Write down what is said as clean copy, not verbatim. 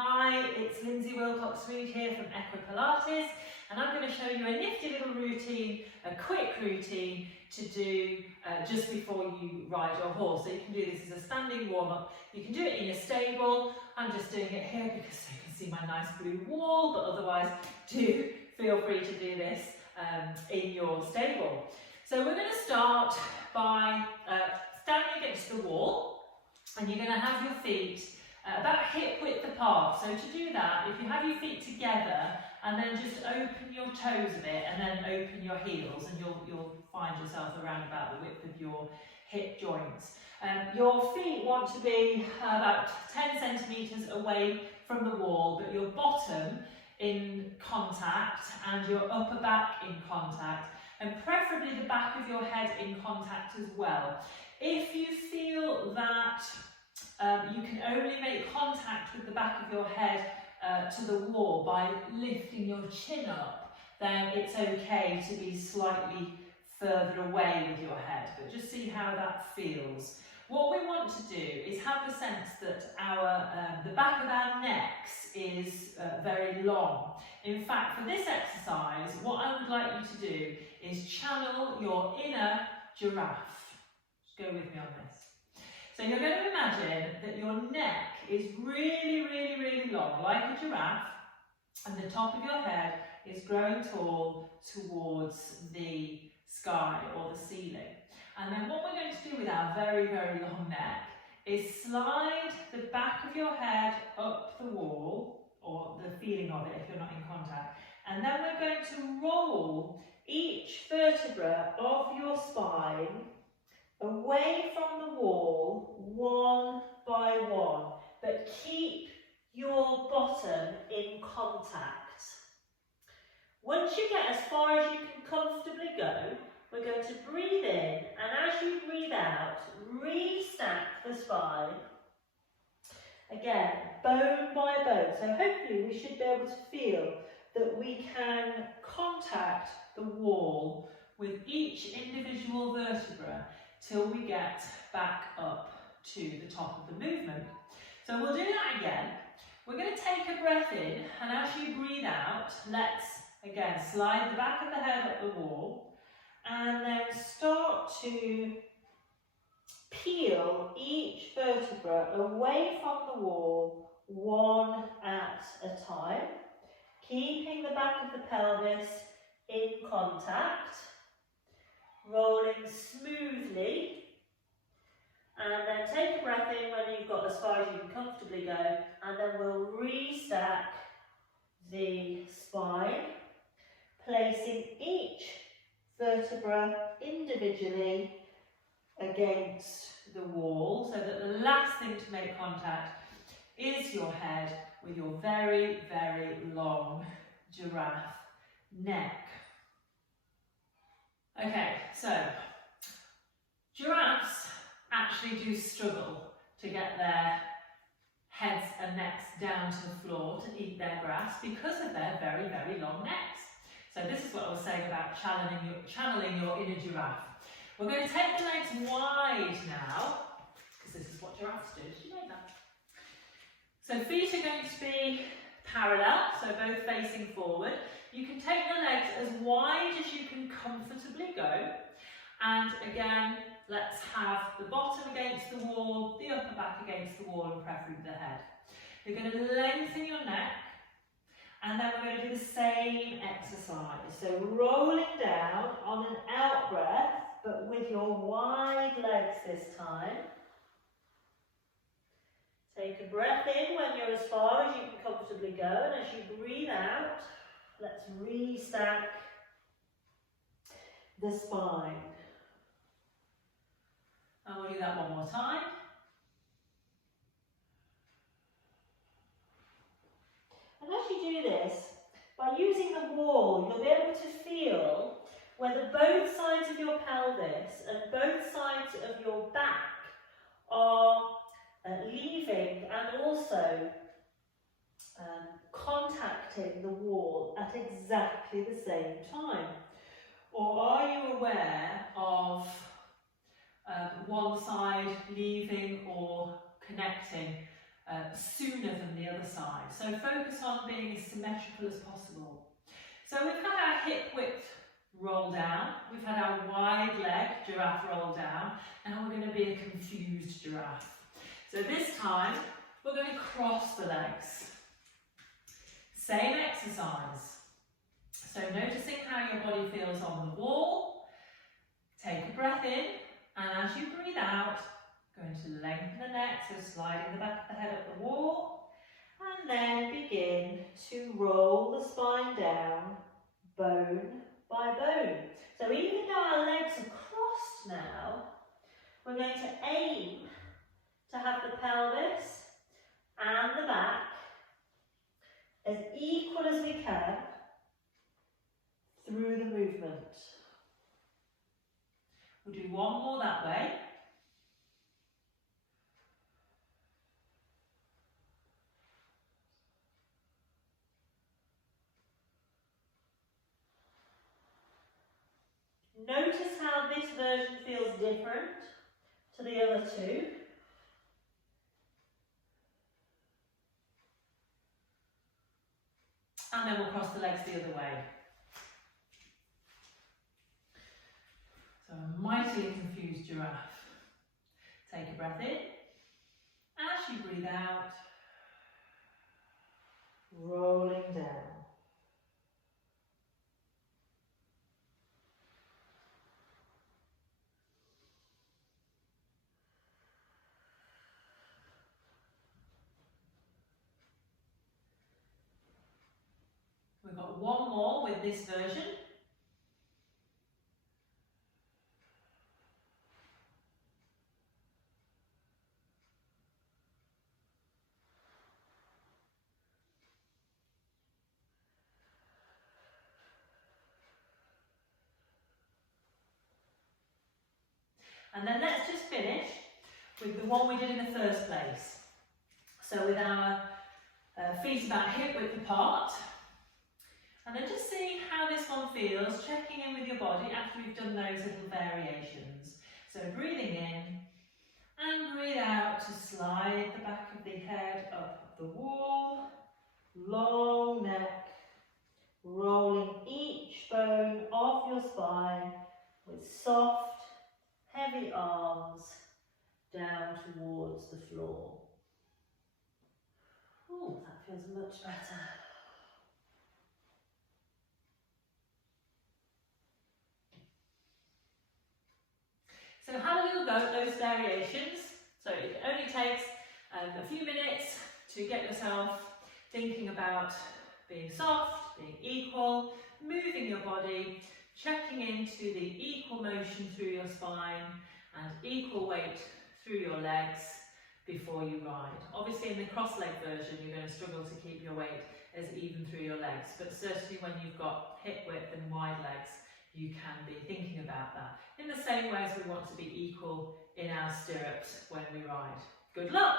Hi, it's Lindsay Wilcox-Reed here from Equa Pilates, and I'm going to show you a nifty little routine, a quick routine to do just before you ride your horse. So you can do this as a standing warm-up. You can do it in your stable. I'm just doing it here because you can see my nice blue wall, but otherwise do feel free to do this in your stable. So we're going to start by standing against the wall, and you're going to have your feet about hip width apart. So to do that, if you have your feet together and then just open your toes a bit and then open your heels, and you'll find yourself around about the width of your hip joints. Your feet want to be about 10 centimetres away from the wall, but your bottom in contact and your upper back in contact, and preferably the back of your head in contact as well. If you feel that you can only make contact with the back of your head to the wall by lifting your chin up, then it's okay to be slightly further away with your head, but just see how that feels. What we want to do is have the sense that the back of our necks is very long. In fact, for this exercise, what I would like you to do is channel your inner giraffe. Just go with me on this. So you're going to imagine that your neck is really, really, really long, like a giraffe, and the top of your head is growing tall towards the sky or the ceiling. And then what we're going to do with our very, very long neck is slide the back of your head up the wall, or the feeling of it if you're not in contact, and then we're going to roll each vertebra of your spine away from the wall, one by one, but keep your bottom in contact. Once you get as far as you can comfortably go, we're going to breathe in, and as you breathe out, re-stack the spine. Again, bone by bone. So hopefully we should be able to feel that we can contact the wall with each individual vertebra till we get back up to the top of the movement. So we'll do that again. We're going to take a breath in, and as you breathe out, let's again slide the back of the head up the wall, and then start to peel each vertebra away from the wall, one at a time, keeping the back of the pelvis in contact, rolling smoothly, and then take a breath in when you've got as far as you can comfortably go, and then we'll restack the spine, placing each vertebra individually against the wall, so that the last thing to make contact is your head with your very, very long giraffe neck. Okay, so giraffes actually do struggle to get their heads and necks down to the floor to eat their grass because of their very, very long necks. So this is what I was saying about channeling your inner giraffe. We're going to take the legs wide now, because this is what giraffes do. Did you know that? So feet are going to be parallel, so both facing forward. You can take the legs as wide as you can comfortably go, and again, let's have the bottom against the wall, the upper back against the wall, and preferably the head. You're going to lengthen your neck, and then we're going to do the same exercise. So rolling down on an out breath, but with your wide legs this time. Take a breath in when you're as far as you can comfortably go, and as you breathe out, let's restack the spine. And we'll do that one more time. And as you do this, by using the wall, you'll be able to feel whether both sides of your pelvis and both sides of your back are leaving and also contacting the wall at exactly the same time. Or are you aware of one side leaving or connecting sooner than the other side. So focus on being as symmetrical as possible. So we've had our hip width roll down, we've had our wide leg giraffe roll down, now we're going to be a confused giraffe. So this time we're going to cross the legs. Same exercise. So noticing how your body feels on the wall, take a breath in, and as you breathe out, going to lengthen the neck, so sliding the back of the head up the wall, and then begin to roll the spine down, bone by bone. So even though our legs are crossed now, we're going to aim to have the pelvis and the back as equal as we can through the movement. We'll do one more that way. Notice how this version feels different to the other two. And then we'll cross the legs the other way. So a mightily confused giraffe. Take a breath in. As you breathe out, rolling down. We've got one more with this version. And then let's just finish with the one we did in the first place. So with our feet about hip width apart. And then just seeing how this one feels, checking in with your body after we've done those little variations. So breathing in and breathe out to slide the back of the head up the wall, long neck, rolling each bone off your spine with soft, heavy arms down towards the floor. Oh, that feels much better. So have a little go at those variations. So it only takes a few minutes to get yourself thinking about being soft, being equal, moving your body, checking into the equal motion through your spine and equal weight through your legs before you ride. Obviously in the cross-leg version you're going to struggle to keep your weight as even through your legs, but certainly when you've got hip width and wide legs you can be thinking about that. In the same way as we want to be equal in our stirrups when we ride. Good luck!